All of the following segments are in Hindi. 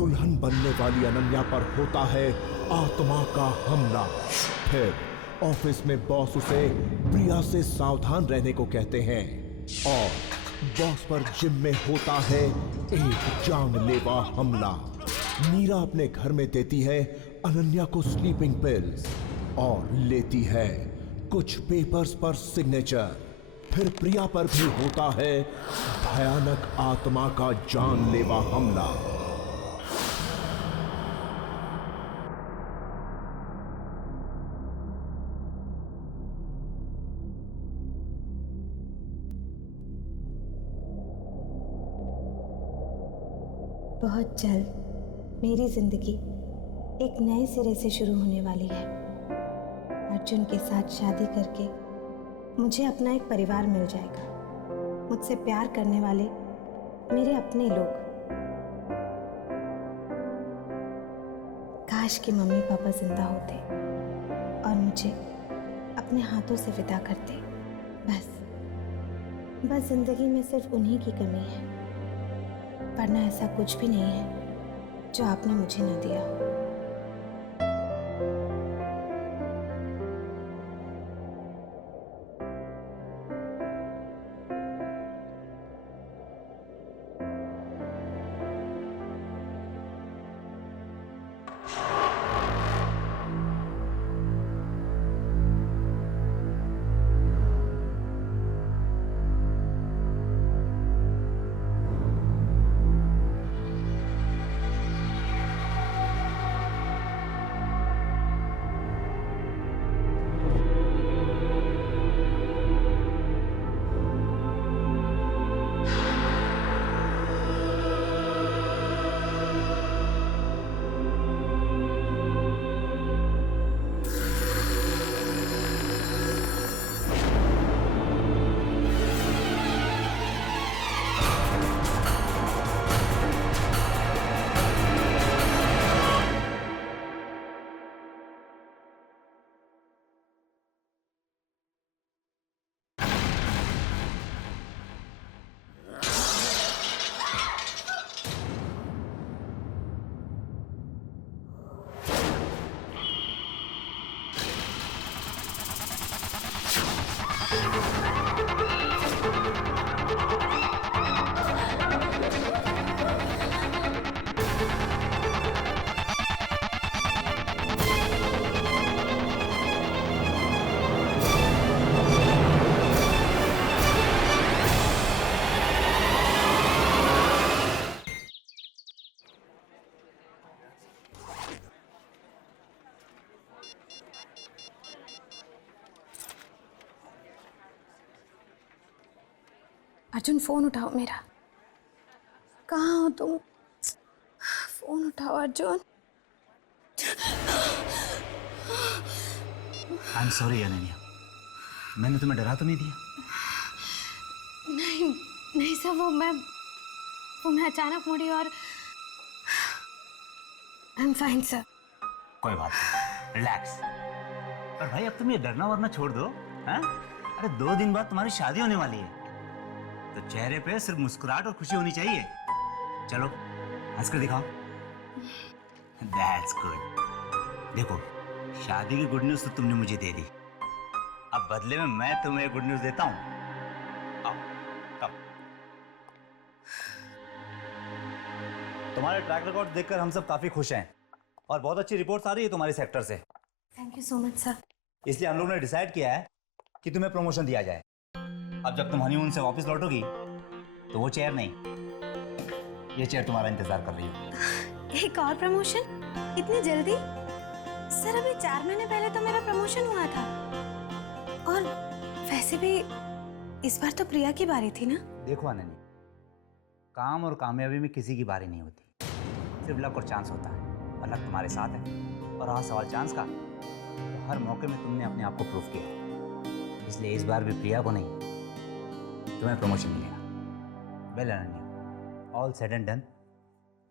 दुल्हन बनने वाली अनन्या पर होता है आत्मा का हमला। फिर ऑफिस में बॉस उसे प्रिया से सावधान रहने को कहते हैं और बॉस पर जिम में होता है एक जानलेवा हमला। मीरा अपने घर में देती है अनन्या को स्लीपिंग पिल्स और लेती है कुछ पेपर्स पर सिग्नेचर। फिर प्रिया पर भी होता है भयानक आत्मा का जानलेवा हमला। बहुत जल्द मेरी जिंदगी एक नए सिरे से शुरू होने वाली है। अर्जुन के साथ शादी करके मुझे अपना एक परिवार मिल जाएगा, मुझसे प्यार करने वाले मेरे अपने लोग। काश कि मम्मी पापा जिंदा होते और मुझे अपने हाथों से विदा करते। बस जिंदगी में सिर्फ उन्हीं की कमी है, वरना ऐसा कुछ भी नहीं है जो आपने मुझे न दिया हो। अर्जुन, फोन उठाओ मेरा। कहाँ हो तुम? फोन उठाओ Arjun. I am sorry Ananya, मैंने तुम्हें डरा तो नहीं दिया? नहीं सर, वो मैं अचानक मुड़ी और आई एम फाइन सर। कोई बात नहीं, रिलैक्स। पर भाई अब तुम ये डरना वरना छोड़ दो, हैं? अरे 2 दिन बाद तुम्हारी शादी होने वाली है, तो चेहरे पे सिर्फ मुस्कुराहट और खुशी होनी चाहिए। चलो हंस कर दिखाओ। That's good। देखो, शादी की गुड न्यूज तो तुमने मुझे दे दी, अब बदले में मैं तुम्हें गुड न्यूज देता हूँ। आओ, आओ। तुम्हारे ट्रैक रिकॉर्ड देखकर हम सब काफी खुश हैं और बहुत अच्छी रिपोर्ट्स आ रही है तुम्हारे सेक्टर से। Thank you so much sir. इसलिए हम लोगों ने डिसाइड किया है कि तुम्हें प्रमोशन दिया जाए। अब जब तुम हनीमून से वापस लौटोगी तो वो चेयर नहीं, ये चेयर तुम्हारा इंतजार कर रही है। एक और प्रमोशन? इतनी जल्दी? सर अभी 4 महीने पहले तो मेरा प्रमोशन हुआ था। और वैसे भी इस बार तो प्रिया की बारी थी ना। देखो अनन्या, काम और कामयाबी में किसी की बारी नहीं होती, सिर्फ लक और चांस होता है, और लक तुम्हारे साथ है। और रहा सवाल चांस का, तो हर मौके में तुमने अपने आप को प्रूव किया, इसलिए इस बार भी प्रिया को नहीं, तुम्हें प्रमोशन मिलेगा। Well Ananya, all said and done,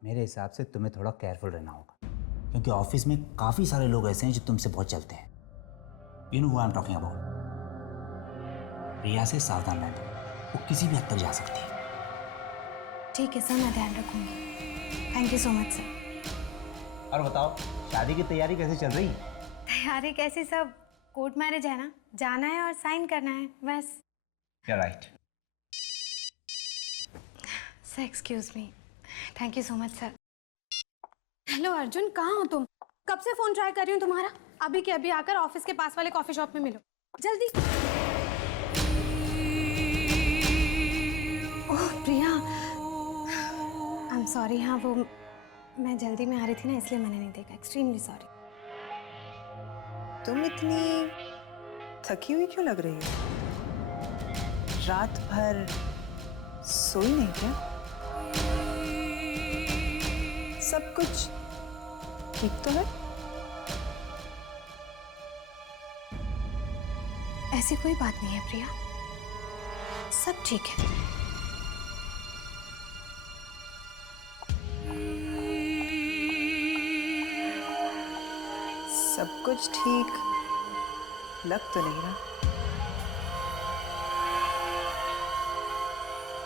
मेरे हिसाब से तुम्हें थोड़ा केयरफुल रहना होगा, क्योंकि ऑफिस में काफ़ी सारे लोग ऐसे हैं जो तुमसे बहुत चलते हैं। You know who I am talking about. Priya से सावधान रहना, वो किसी भी हद तक जा सकती है। ठीक है सर, मैं ध्यान रखूंगी। Thank you so much sir. और बताओ, शादी की तैयारी कैसे चल रही? तैयारी कैसी, सब कोर्ट मैरिज है ना, जाना है और साइन करना है बस। Right. Sir excuse me, thank you so much sir. Hello Arjun, कहाँ हो तुम? कब से फोन ट्राई कर रही हूँ तुम्हारा। अभी के अभी आकर ऑफिस के पास वाले कॉफी शॉप में मिलो, जल्दी। ओह प्रिया, आई एम सॉरी। हाँ वो मैं जल्दी में आ रही थी ना, इसलिए मैंने नहीं देखा। Extremely sorry. तुम इतनी थकी हुई क्यों लग रही हो? रात भर सोई नहीं क्या? सब कुछ ठीक तो है? ऐसी कोई बात नहीं है प्रिया, सब ठीक है। सब कुछ ठीक लग तो नहीं रहा।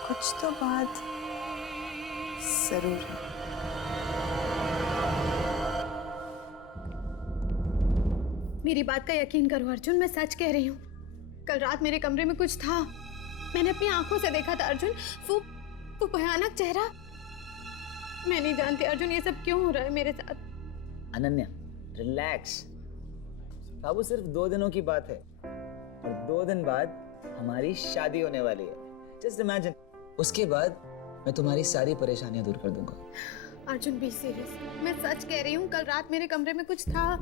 कुछ तो बात जरूर है। मेरी बात का यकीन करो अर्जुन, मैं सच कह रही हूँ। कल रात मेरे कमरे में कुछ था, मैंने अपनी आंखों से देखा था अर्जुन। वो भयानक चेहरा। मैं नहीं जानती अर्जुन ये सब क्यों हो रहा है मेरे साथ। अनन्या रिलैक्स। बाबू सिर्फ 2 दिनों की बात है और 2 दिन बाद हमारी शादी होने वाली है। जस्ट इमेजिन, उसके बाद मैं तुम्हारी सारी परेशानियां दूर कर दूंगा। अर्जुन बी सीरियस, मैं सच कह रही हूँ। कल रात मेरे कमरे में कुछ था।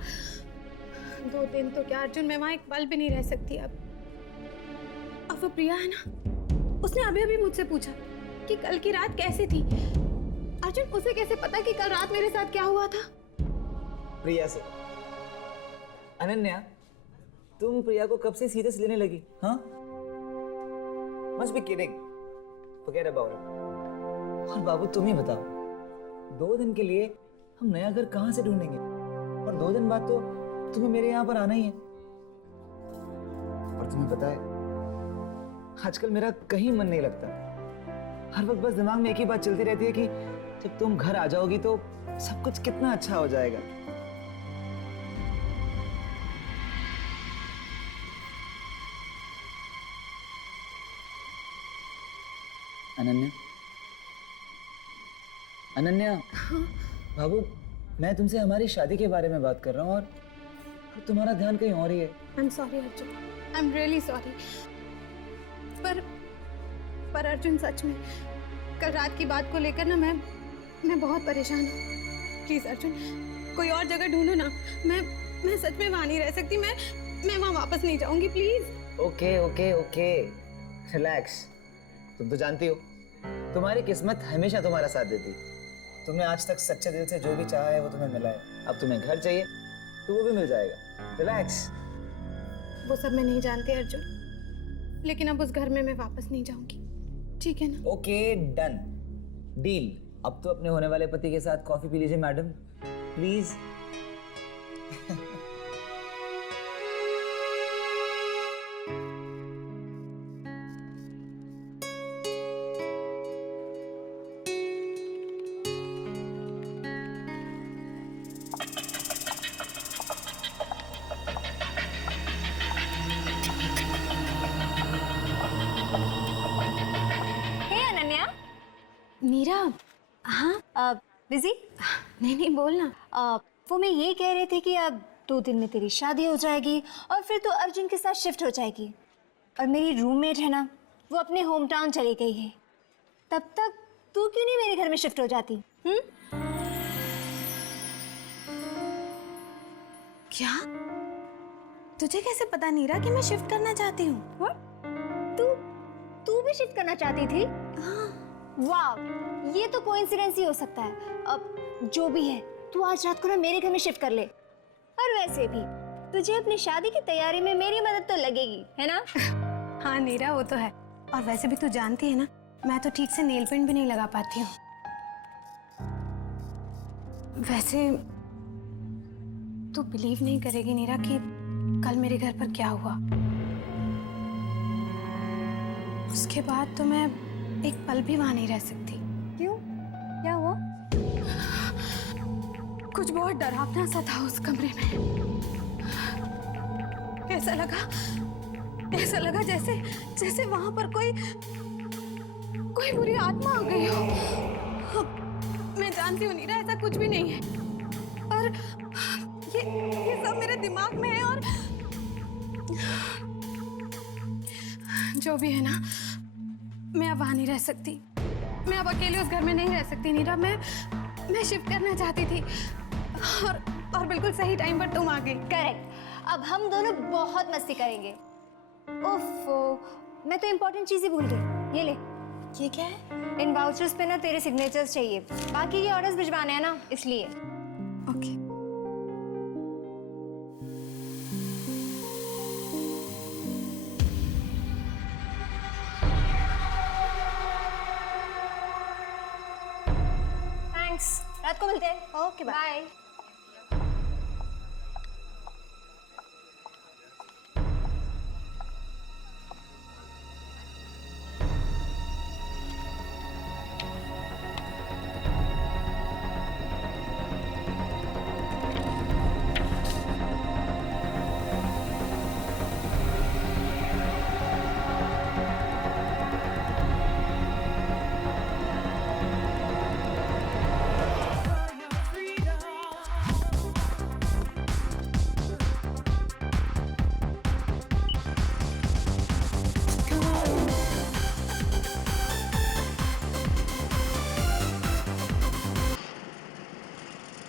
2 दिन तो क्या अर्जुन, मैं वहाँ एक पल भी नहीं रह सकती अब। और वो प्रिया है ना, उसने अभी अभी मुझसे पूछा कि कल की रात कैसी थी। अर्जुन उसे कैसे पता कि कल रात मेरे साथ क्या हुआ था? प्रिया से। अनन्या, तुम प्रिया को कब से सीरियस लेने लगी? हाँ? Must be kidding. Forget about it. और बाबू तुम ही बताओ, 2 दिन के लिए हम नया घर कहाँ से ढूंढेंगे? और 2 दिन बाद तो तुम्हें मेरे यहाँ पर आना ही है। और तुम्हें पता है, आजकल मेरा कहीं मन नहीं लगता। हर वक्त बस दिमाग में एक ही बात चलती रहती है कि जब तुम घर आ जाओगी तो सब कुछ कितना अच्छा हो जाएगा। अनन्या, अनन्या। बाबू, मैं तुमसे हमारी शादी के बारे में बात कर रहा हूँ और तुम्हारा ध्यान कहीं और ही है। I am sorry Arjun, I am really sorry. पर अर्जुन सच में कल रात की बात को लेकर ना मैं बहुत परेशान हूँ। प्लीज अर्जुन, कोई और जगह ढूंढो ना। मैं सच में वहाँ नहीं रह सकती। मैं वहाँ वापस नहीं जाऊंगी, please. Okay okay okay, relax. तुम तो जानती हो, तुम्हारी किस्मत हमेशा तुम्हारा साथ देती। तुमने आज तक सच्चे दिल से जो भी चाहा है वो तुम्हें मिला है। अब तुम्हें घर चाहिए तो वो भी मिल जाएगा। रिलैक्स। वो सब मैं नहीं जानती अर्जुन, लेकिन अब उस घर में मैं वापस नहीं जाऊंगी, ठीक है ना? Okay done, deal. अब तो अपने होने वाले पति के साथ कॉफी पी लीजिए मैडम, प्लीज। मीरा। हाँ बिजी? नहीं बोलना। वो मैं ये कह रही थी कि अब 2 दिन में तेरी शादी हो जाएगी और फिर तो अर्जुन के साथ शिफ्ट हो जाएगी। और मेरी रूममेट है ना, वो अपने होम टाउन चली गई है। तब तक तू क्यों नहीं मेरे घर में शिफ्ट हो जाती? क्या? तुझे कैसे पता नीरा कि मैं शिफ्ट करना चाहती हूँ? तू भी शिफ्ट करना चाहती थी? हाँ। वाह, ये तो कोइंसिडेंस ही हो सकता है। अब जो भी है, तू आज रात को ना मेरे घर में शिफ्ट कर ले। और वैसे भी तुझे अपनी शादी की तैयारी में मेरी मदद तो लगेगी, है ना? हाँ नीरा, वो तो है। और वैसे भी तू जानती है ना, मैं तो ठीक से नेल पेंट भी नहीं लगा पाती हूँ। वैसे तू बिलीव नहीं करेगी नीरा कि कल मेरे घर पर क्या हुआ। उसके बाद तो मैं एक पल भी वहां नहीं रह सकती। क्यों? क्या हुआ? कुछ बहुत डरावना सा था उस कमरे में। ऐसा लगा जैसे वहां पर कोई बुरी आत्मा आ गई हो। मैं जानती हूँ नीरा, ऐसा कुछ भी नहीं है, पर ये सब मेरे दिमाग में है। और जो भी है ना, मैं अब वहां नहीं रह सकती। मैं अब अकेले उस घर में नहीं रह सकती नीरा। मैं शिफ्ट करना चाहती थी और बिल्कुल सही टाइम पर तुम आ गई। करेक्ट। अब हम दोनों बहुत मस्ती करेंगे। ओफो, मैं तो इम्पोर्टेंट चीज ही भूल गई। ये ले। ये क्या है? इन वाउचर्स पे ना तेरे सिग्नेचर्स चाहिए, बाकी ये ऑर्डर्स भिजवाने हैं ना, इसलिए। ओके। थैंक्स, रात को मिलते हैं। Okay, bye.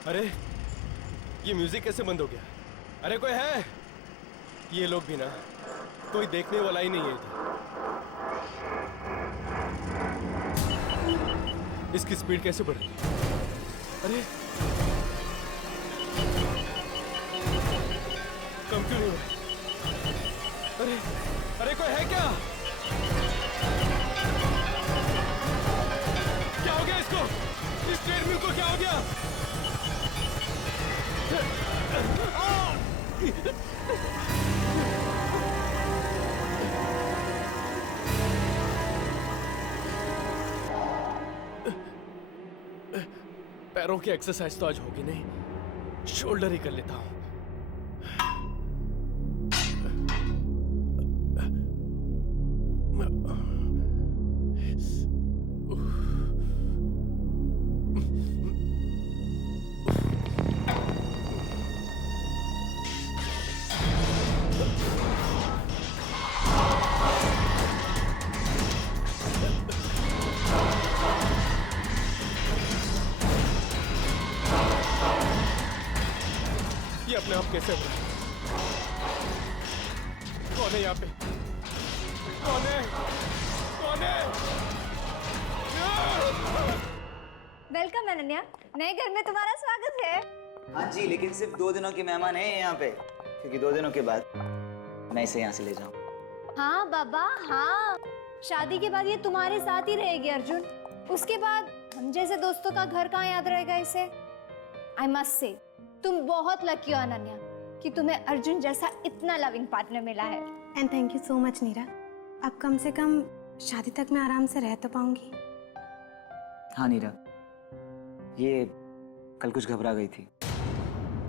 अरे ये म्यूजिक कैसे बंद हो गया? अरे कोई है? ये लोग भी ना, कोई देखने वाला ही नहीं है इधर। इसकी स्पीड कैसे बढ़ रही है? अरे कम क्यों नहीं हो रहा? अरे कोई है क्या? क्या हो गया इसको? इस ट्रेडमिल को क्या हो गया? पैरों की एक्सरसाइज तो आज होगी नहीं, शोल्डर ही कर लेता हूं। ये अपने आप कैसे हो रहा है? कौन है यहाँ पे? कौन है? कौन है? वेलकम अनन्या, नए घर में तुम्हारा स्वागत है। हाँ जी, लेकिन सिर्फ 2 दिनों के मेहमान हैं यहाँ पे, क्योंकि 2 दिनों के बाद मैं इसे यहाँ से ले जाऊँ। हाँ बाबा हाँ, शादी के बाद ये तुम्हारे साथ ही रहेगी अर्जुन। उसके बाद हम जैसे दोस्तों का घर कहाँ याद रहेगा इसे। आई मस्ट से तुम बहुत लकी हो अनन्या कि तुम्हें अर्जुन जैसा इतना लविंग पार्टनर मिला है। And thank you so much Neera. अब कम से कम शादी तक मैं आराम से रह तो पाऊंगी। हाँ नीरा, ये कल कुछ घबरा गई थी।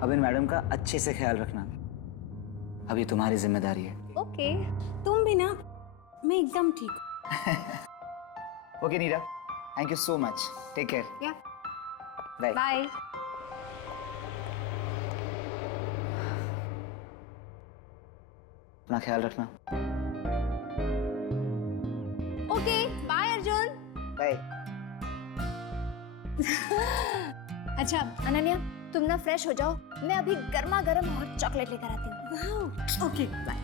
अब इन मैडम का अच्छे से ख्याल रखना, अब ये तुम्हारी जिम्मेदारी है। ओके। तुम भी ना, मैं एकदम ठीक हूँ। Okay Neera, thank you so much. Take care. Yeah bye. Bye. अपना ख्याल रखना। Okay bye Arjun. बाय। अच्छा अनन्या, तुम ना फ्रेश हो जाओ, मैं अभी गर्मा गर्म हॉट चॉकलेट लेकर आती हूँ। Okay bye.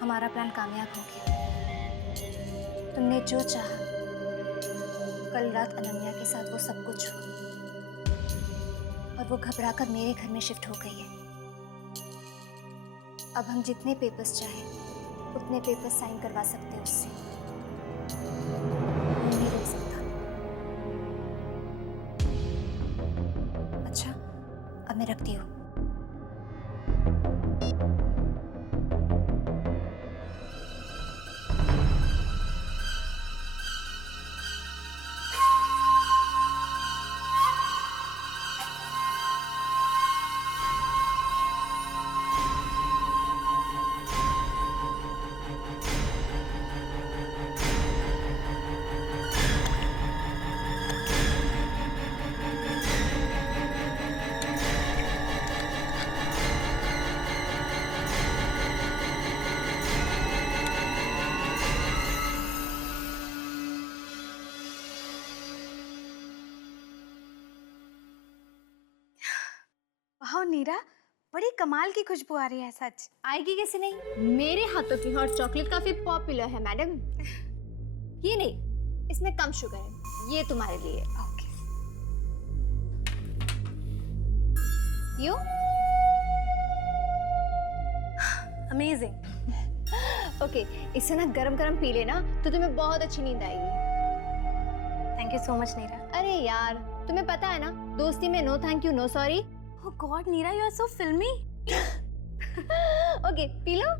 हमारा प्लान कामयाब हो गया। तुमने जो चाहा, कल रात अनन्या के साथ वो सब कुछ हुआ और वो घबराकर मेरे घर में शिफ्ट हो गई है। अब हम जितने पेपर्स चाहें उतने पेपर्स साइन करवा सकते हैं उससे। मेरे अब मैं रखती हूँ। वाह नीरा, बड़ी कमाल की खुशबू आ रही है सच। आएगी कैसे नहीं, मेरे हाथों की हॉट चॉकलेट काफी पॉपुलर है मैडम। ये नहीं, इसमें कम शुगर है, ये तुम्हारे लिए। ओके। You amazing. ओके, इसे ना गरम गरम पी लेना तो तुम्हें बहुत अच्छी नींद आएगी। Thank you so much Neera. अरे यार, तुम्हें पता है ना, दोस्ती में no thank you no sorry. Oh God Neera, you are so filmy. Okay, P low.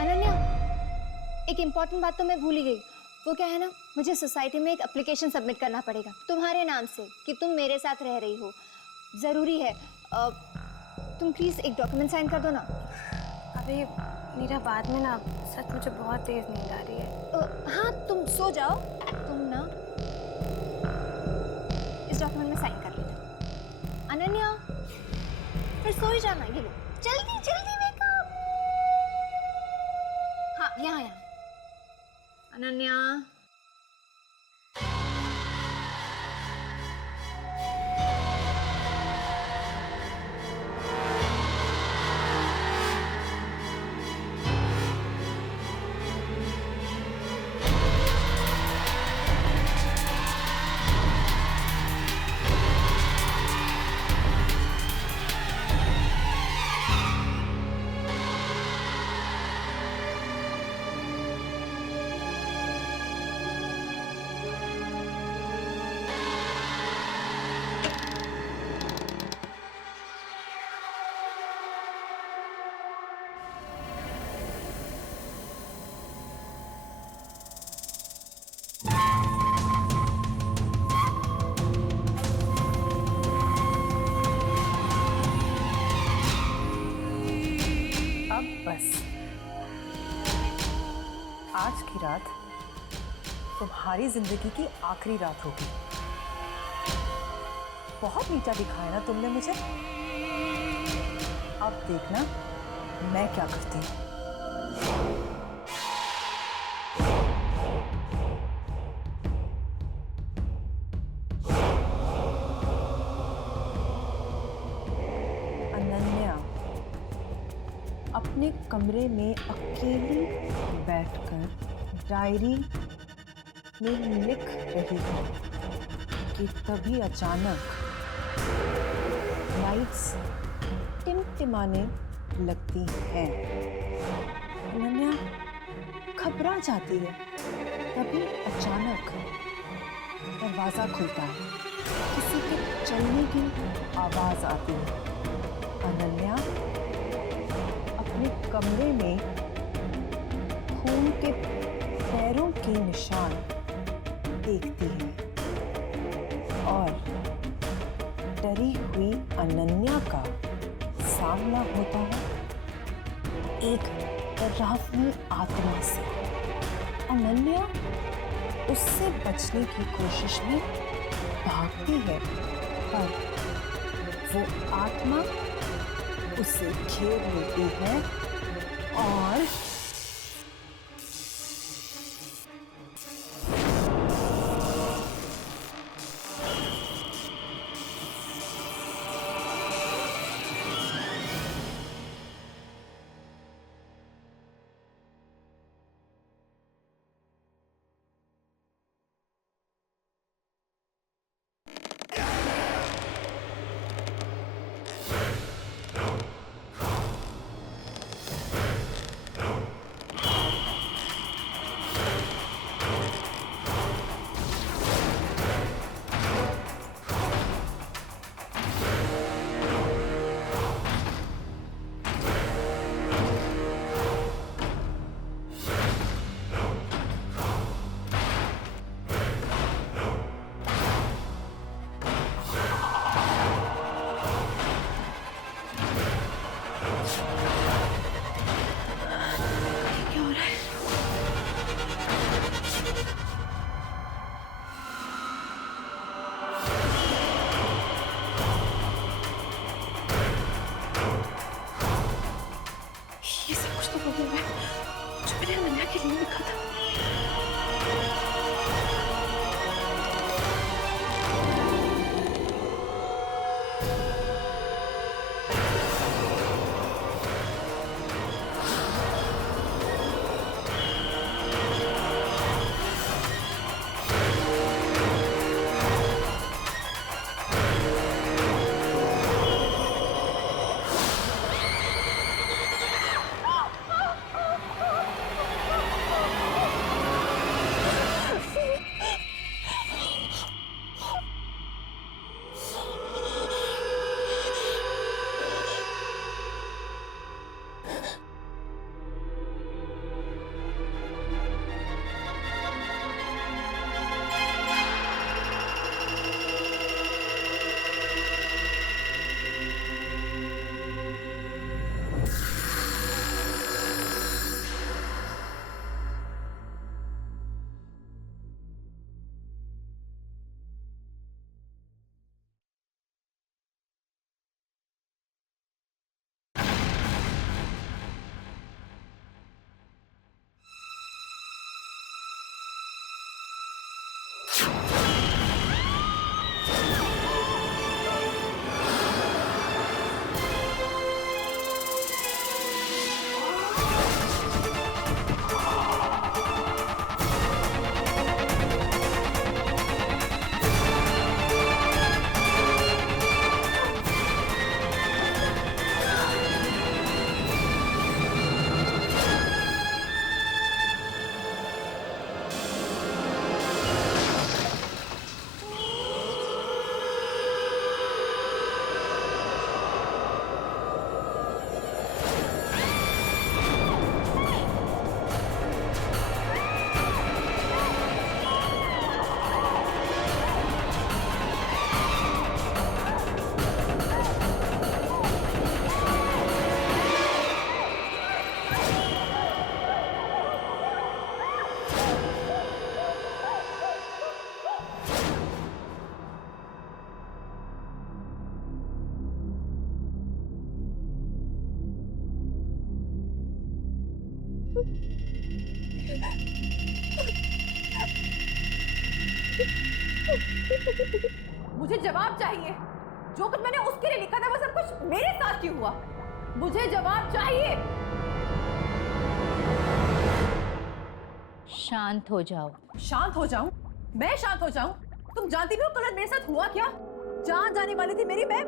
Ananya, एक इम्पॉर्टेंट बात तो मैं भूल ही गई। वो क्या है ना, मुझे सोसाइटी में एक एप्लीकेशन सबमिट करना पड़ेगा तुम्हारे नाम से कि तुम मेरे साथ रह रही हो। ज़रूरी है, तुम प्लीज़ एक डॉक्यूमेंट साइन कर दो ना। अभी नीरा, बाद में ना सच मुझे बहुत तेज नींद आ रही है। हाँ, तुम सो जाओ। तुम ना इस डॉक्यूमेंट में साइन कर लेना। अनन्या, फिर सो ही जाना। ये लो, जल्दी जल्दी वेकअप। हाँ, यहाँ यहाँ। अनन्या, अब बस आज की रात तुम्हारी जिंदगी की आखिरी रात होगी। बहुत नीचा दिखाया ना तुमने मुझे। अब देखना मैं क्या करती हूँ। अनन्या अपने कमरे में अकेली बैठकर डायरी में लिख रही है कि तभी अचानक लाइट्स टिमटिमाने लगती हैं। अनन्या घबरा जाती है। तभी अचानक दरवाजा खुलता है, किसी के चलने की आवाज आती है। अनन्या अपने कमरे में खून के पैरों के निशान देखती है और डरी हुई अनन्या का सामना होता है एक डरावनी आत्मा से। अनन्या उससे बचने की कोशिश में भागती है, पर वो आत्मा उसे घेर लेती है और वो मैं जो मैंने अनन्या के लिए लिखा था। मुझे जवाब चाहिए। जो कुछ मैंने उसके लिए लिखा था वो सब कुछ मेरे साथ क्यों हुआ? मुझे जवाब चाहिए। शांत हो जाओ। शांत हो जाऊं? मैं शांत हो जाऊं? तुम जानती भी हो कल मेरे साथ हुआ क्या? जान जाने वाली थी मेरी, मैं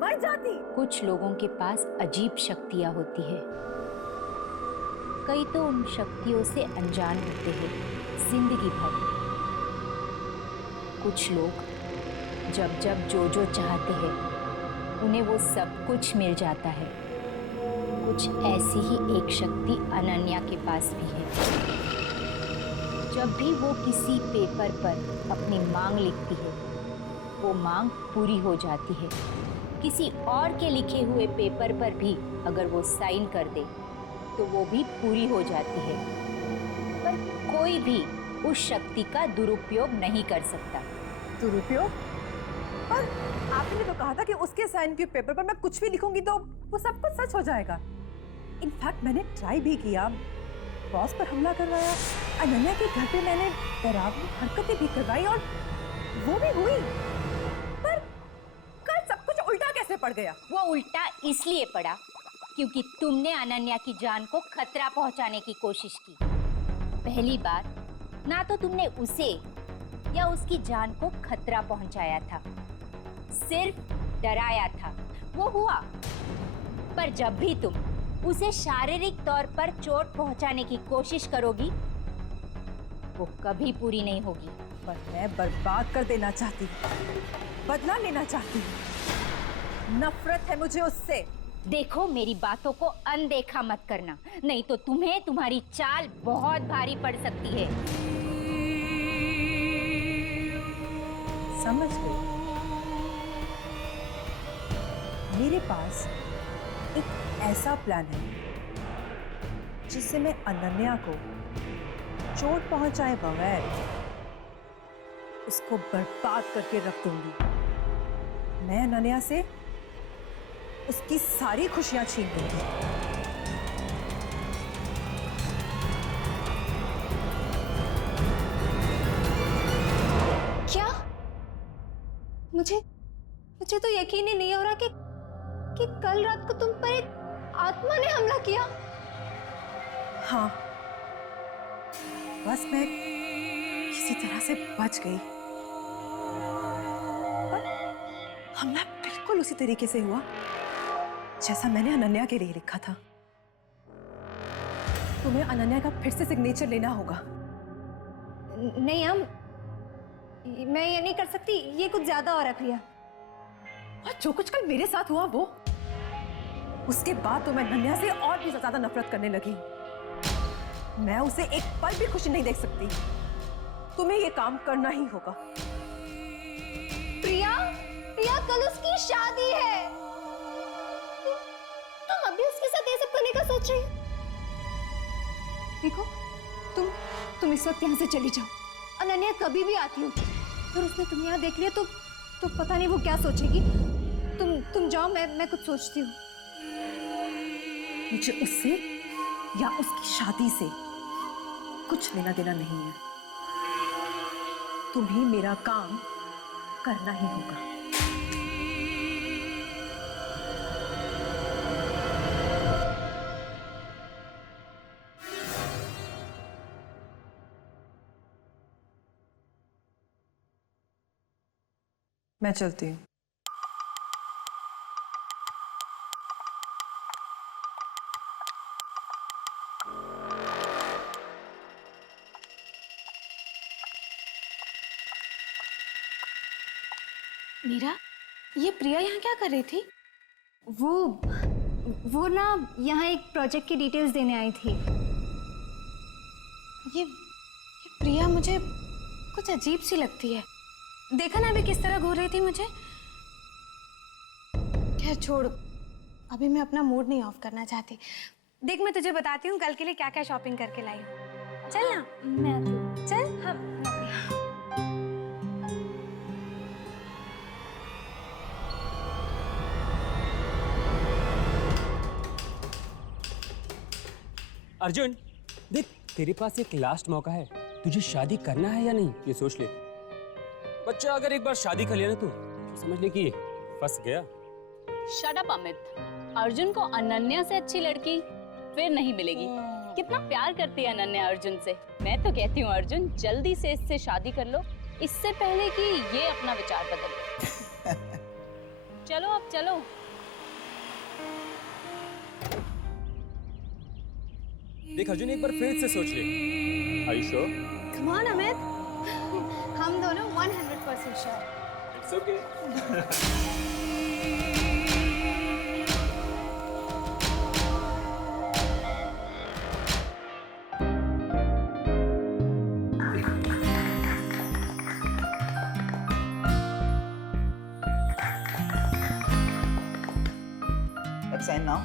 मर जाती। कुछ लोगों के पास अजीब शक्तियां होती है, कई तो उन शक्तियों से अनजान होते हैं जिंदगी भर। कुछ लोग जब जब जो चाहते हैं उन्हें वो सब कुछ मिल जाता है। कुछ ऐसी ही एक शक्ति अनन्या के पास भी है। जब भी वो किसी पेपर पर अपनी मांग लिखती है वो मांग पूरी हो जाती है। किसी और के लिखे हुए पेपर पर भी अगर वो साइन कर दे तो वो भी पूरी हो जाती है। पर कोई भी उस शक्ति का दुरुपयोग नहीं कर सकता। दुरुपयोग? पर आपने तो कहा था कि उसके साइन के पेपर पर मैं कुछ भी लिखूंगी तो वो सब कुछ सच हो जाएगा। इनफैक्ट मैंने ट्राई भी किया, बॉस पर हमला करवाया, अनन्या के घर पे मैंने डरावनी हरकतें भी करवाई और वो भी हुई। पर कल सब कुछ उल्टा कैसे पड़ गया? वो उल्टा इसलिए पड़ा क्योंकि तुमने अनन्या की जान को खतरा पहुंचाने की कोशिश की। पहली बार ना तो तुमने उसे या उसकी जान को खतरा पहुंचाया था, सिर्फ डराया था, वो हुआ। पर जब भी तुम उसे शारीरिक तौर पर चोट पहुंचाने की कोशिश करोगी वो कभी पूरी नहीं होगी। पर मैं बर्बाद कर देना चाहती हूँ, बदला लेना चाहती हूँ। नफरत है मुझे उससे। देखो, मेरी बातों को अनदेखा मत करना, नहीं तो तुम्हें तुम्हारी चाल बहुत भारी पड़ सकती है। समझ गई। मेरे पास एक ऐसा प्लान है जिससे मैं अनन्या को चोट पहुंचाए बगैर उसको बर्बाद करके रख दूंगी। मैं अनन्या से उसकी सारी खुशियां छीन लूंगी। मुझे तो यकीन ही नहीं हो रहा कि कल रात को तुम पर एक आत्मा ने हमला किया। हाँ, बस मैं किसी तरह से बच गई। पर हमला बिल्कुल उसी तरीके से हुआ जैसा मैंने अनन्या के लिए लिखा था। तुम्हें अनन्या का फिर से सिग्नेचर लेना होगा। नहीं मैं ये नहीं कर सकती, ये कुछ ज्यादा हो रहा है प्रिया। और जो कुछ कल मेरे साथ हुआ वो, उसके बाद तो मैं अनन्या से और भी ज्यादा नफरत करने लगी। मैं उसे एक पल भी खुशी नहीं देख सकती। तुम्हें ये काम करना ही होगा। प्रिया कल उसकी शादी है। तुम अभी उसके साथ ये सब करने का सोच रही हो? देखो तुम इस वक्त यहाँ से चली जाओ। अनन्या कभी भी आती होगी, अगर उसने तुम्हें यहाँ देख लिया तो पता नहीं वो क्या सोचेगी। तुम जाओ, मैं कुछ सोचती हूँ। मुझे उससे या उसकी शादी से कुछ लेना देना नहीं है। तुम्हें मेरा काम करना ही होगा। मैं चलती हूँ। मीरा, ये प्रिया यहाँ क्या कर रही थी? वो ना यहाँ एक प्रोजेक्ट की डिटेल्स देने आई थी। ये प्रिया मुझे कुछ अजीब सी लगती है। देखा ना अभी किस तरह घूर रही थी मुझे। खैर छोड़, अभी मैं अपना मूड नहीं ऑफ करना चाहती। देख मैं तुझे बताती हूँ कल के लिए क्या क्या शॉपिंग करके लाई हूँ। चल ना, मैं आती हूँ। चल। हाँ। अर्जुन देख, तेरे पास एक लास्ट मौका है। तुझे शादी करना है या नहीं ये सोच ले। बच्चा अगर एक बार शादी कर लिया ना तो समझ ले कि फंस गया। Shut up Amit. अर्जुन को अनन्या से अच्छी लड़की फिर नहीं मिलेगी। कितना प्यार करती है अनन्या अर्जुन से। मैं तो कहती हूँ अर्जुन जल्दी से इससे शादी कर लो, इससे पहले कि ये अपना विचार बदल ले। चलो अब चलो। देख अर्जुन, एक बार फिर से सोच ले। Are you sure? Come on Amit, हम दोनों 100% sure. It's okay. Let's sign now.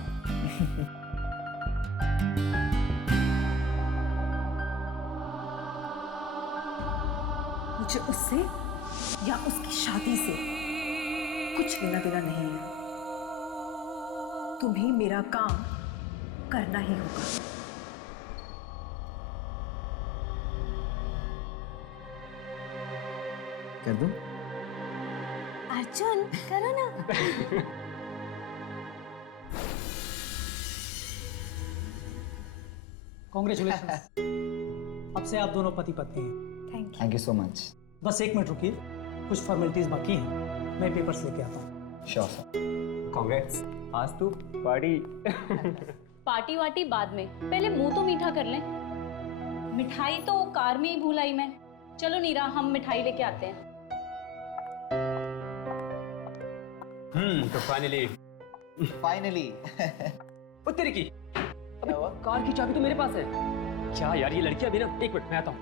मुझे उससे या उसकी शादी से कुछ लेना देना नहीं है। तुम्हें मेरा काम करना ही होगा। कर दूं? अर्जुन करो ना। कॉन्ग्रेचुलेशंस। अब से आप दोनों पति पत्नी हैं। Thank you so much. बस 1 मिनट रुकिए, कुछ फॉर्मेलिटीज बाकी हैं, मैं पेपर्स लेके आता हूँ। Sure sir. Congrats. आज तो पार्टी। पार्टी वार्टी बाद में, पहले मुंह तो मीठा कर लें। मिठाई तो कार में ही भूल आई मैं। चलो नीरा, हम मिठाई लेके आते हैं। तो फाइनली। Finally. ओ तेरी की। अबे कार की चाबी तो मेरे पास है। क्या यार, ये लड़की अभी ना, 1 मिनट मैं आता हूँ।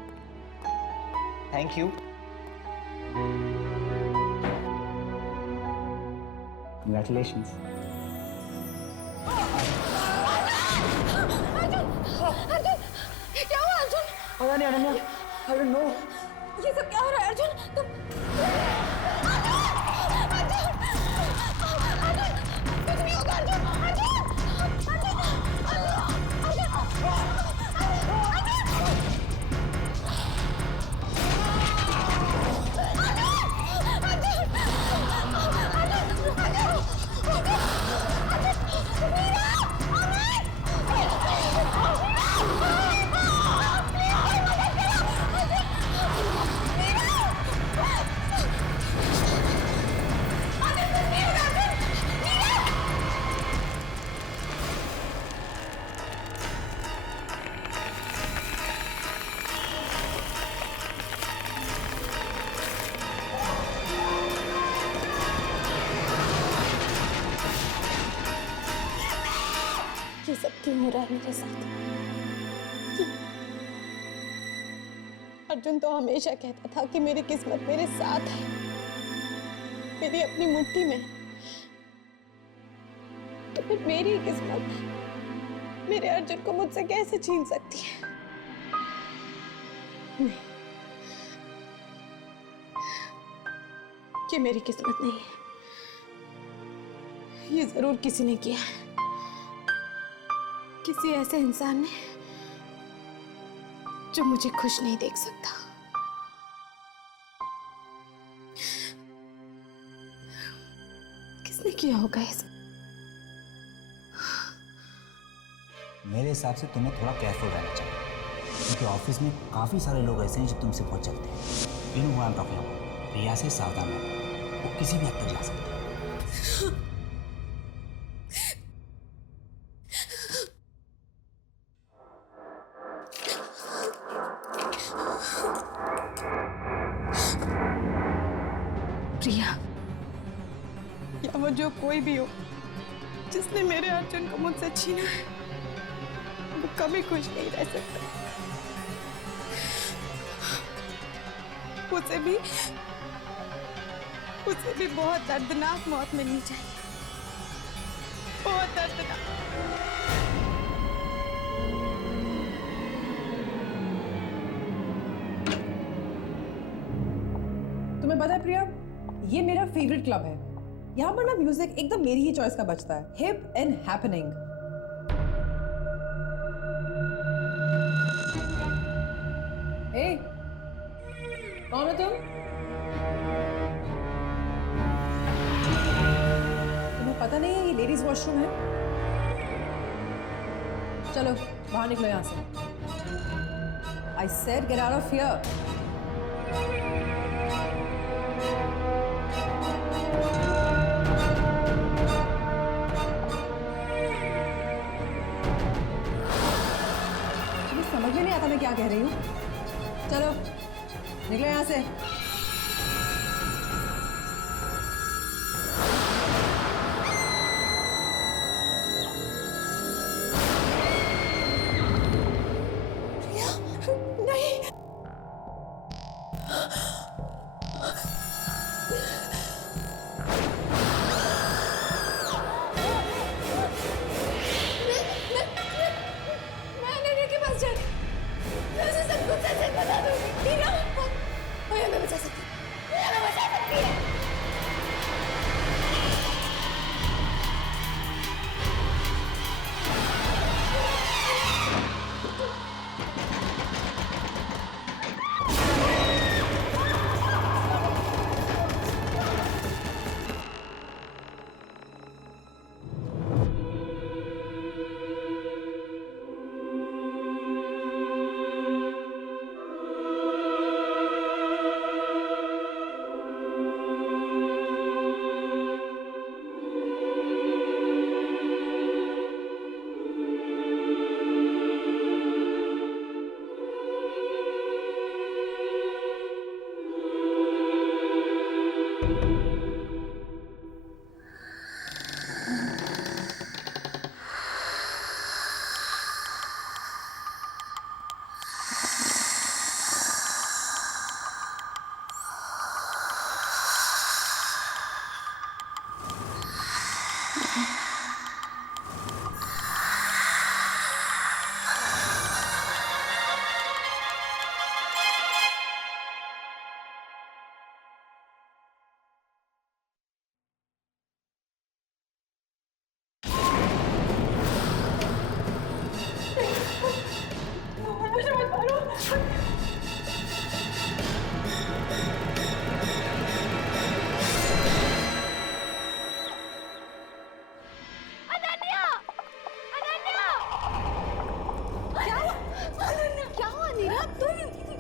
Thank you. Congratulations. क्या हुआ अर्जुन? पता नहीं अनन्या, I don't know. ये सब क्या हो रहा है अर्जुन? तुम कुछ नहीं होगा अर्जुन। ये सब क्यों हो रहा है मेरे साथ? क्यों? अर्जुन तो हमेशा कहता था कि मेरी किस्मत मेरे साथ है, मेरी अपनी मुट्ठी में। तो फिर मेरी किस्मत मेरे अर्जुन को मुझसे कैसे छीन सकती है? नहीं, ये मेरी किस्मत नहीं है। ये जरूर किसी ने किया है, किसी ऐसे इंसान ने जो मुझे खुश नहीं देख सकता। किसने किया होगा ये सब? मेरे हिसाब से तुम्हें थोड़ा केयरफुल रहना चाहिए, क्योंकि ऑफिस में काफ़ी सारे लोग ऐसे हैं जो तुमसे बहुत चलते हैं। You know what I am talking about. Priya से सावधान रहना, वो किसी भी हद तक जा सकती है। प्रिया या वो जो कोई भी हो जिसने मेरे अर्जुन को मुझसे छीना है, वो कभी खुश नहीं रह सकता। उसे भी बहुत दर्दनाक मौत मिलनी चाहिए, बहुत दर्दनाक। तुम्हें पता है प्रिया, ये मेरा फेवरेट क्लब है। यहाँ पर ना म्यूजिक एकदम मेरी ही चॉइस का बजता है, हिप एंड हैपनिंग। हे, कौन हो तुम? तुम्हें पता नहीं है ये लेडीज वॉशरूम है? चलो बाहर निकलो यहाँ से। I said get out of here. समझ में नहीं आता मैं क्या कह रही हूँ। चलो निकलो यहाँ से। नहीं, मैं अनन्या के पास जाके मैं उसे सब कुछ सच बता दूंगी। टीना, वो हमें बचा सकती है, वो हमें बचा सकती है।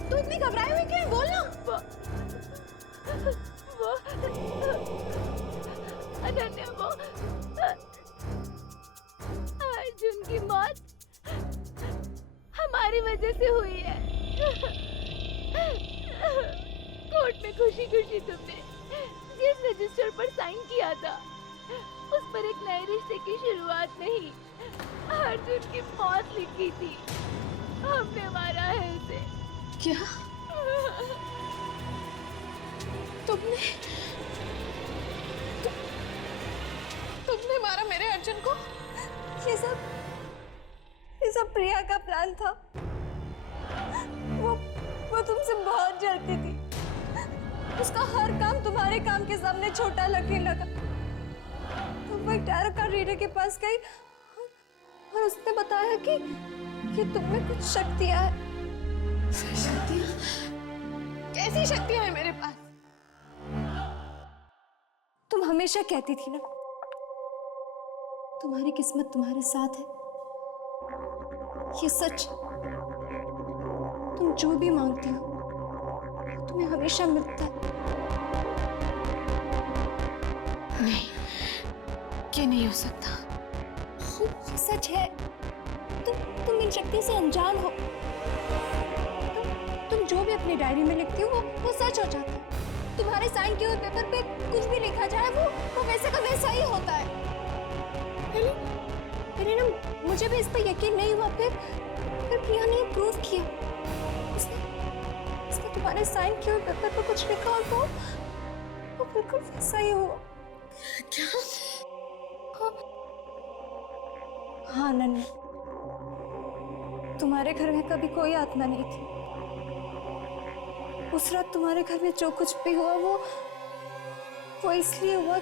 तू इतनी घबराई हुई क्यों है? बोल ना। वो अनन्या, वो अर्जुन की मौत हमारी वजह से हुई है। कोर्ट में खुशी खुशी तुमने जिस रजिस्टर पर साइन किया था, उस पर एक नए रिश्ते की शुरुआत नहीं, हर अर्जुन की मौत लिखी थी। हमने मारा है उसे। क्या? तुमने तुमने मारा मेरे अर्जुन को? ये सब प्रिया का प्लान था। वो तुमसे बहुत जलती थी। उसका हर काम तुम्हारे काम के सामने छोटा लगने लगा। तो वो एक टैरो कार्ड रीडर के पास गई और उसने बताया कि तुम्हें कुछ शक्तियां है। शक्तियाँ? कैसी शक्तियाँ हैं मेरे पास? तुम हमेशा कहती थी ना, तुम्हारी किस्मत तुम्हारे साथ है। ये सच। तुम जो भी मांगती हो तुम्हें हमेशा मिलता है। नहीं, ये नहीं हो सकता। ये सच है। तुम इन शक्तियों से अनजान हो। तुम जो भी अपनी डायरी में लिखती हो वो सच हो जाता है। तुम्हारे साइन किए हुए पेपर पे कुछ भी लिखा जाए वो वैसे का वैसा ही होता है। पहले ना मुझे भी इस पर यकीन नहीं हुआ, फिर प्रिया ने प्रूव किया। उसने तुम्हारे साइन किए हुए पेपर पर कुछ लिखा और वो बिल्कुल वैसा ही हुआ। क्या? हाँ नन्ही, तुम्हारे घर में कभी कोई आत्मा नहीं थी। उस रात तुम्हारे घर में जो कुछ भी हुआ वो इसलिए हुआ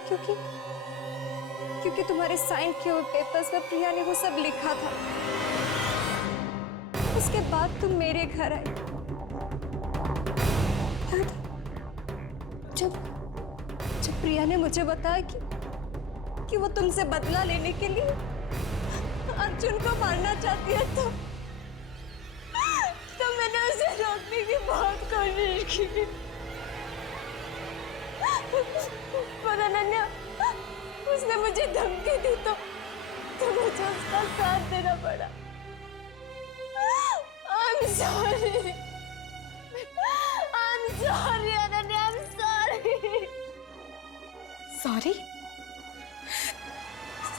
क्योंकि तुम्हारे साइन किए हुए पेपर्स पर प्रिया ने वो सब लिखा था। उसके बाद तुम मेरे घर आए। जब प्रिया ने मुझे बताया कि वो तुमसे बदला लेने के लिए अर्जुन को मारना चाहती है, तो मैंने उसे रोकने की बहुत कोशिश की। पर अनन्या, उसने मुझे धमकी दी तो मुझे उसका साथ देना पड़ा। I'm sorry Ananya, I'm sorry।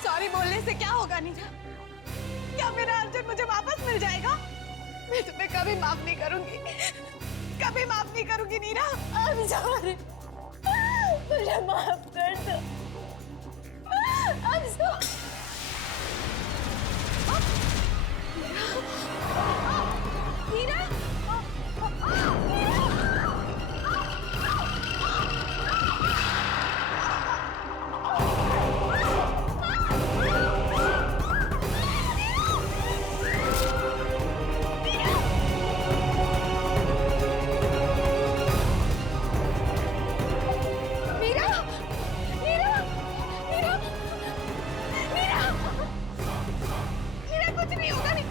Sorry बोलने से क्या होगा नीरा? क्या मेरा अर्जुन मुझे वापस मिल जाएगा? मैं तुम्हें कभी माफ नहीं करूंगी, कभी माफ नहीं करूंगी नीरा। I'm sorry, मुझे माफ कर दो। I'm sorry। नीरा, कुछ नहीं होगा। नहीं,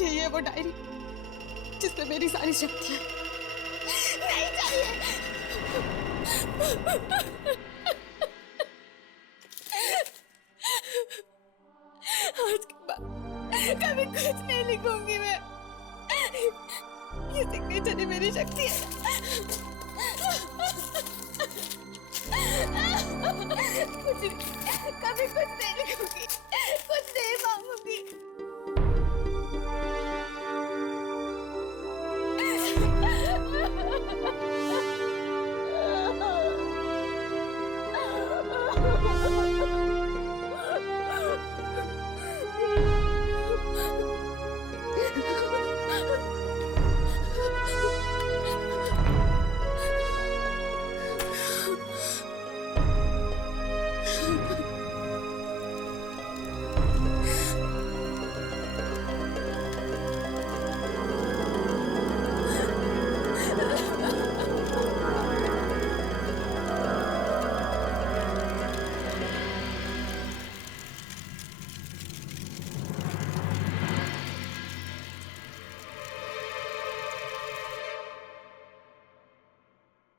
यही है वो डायरी जिसमें मेरी सारी शक्तियां। नहीं चाहिए।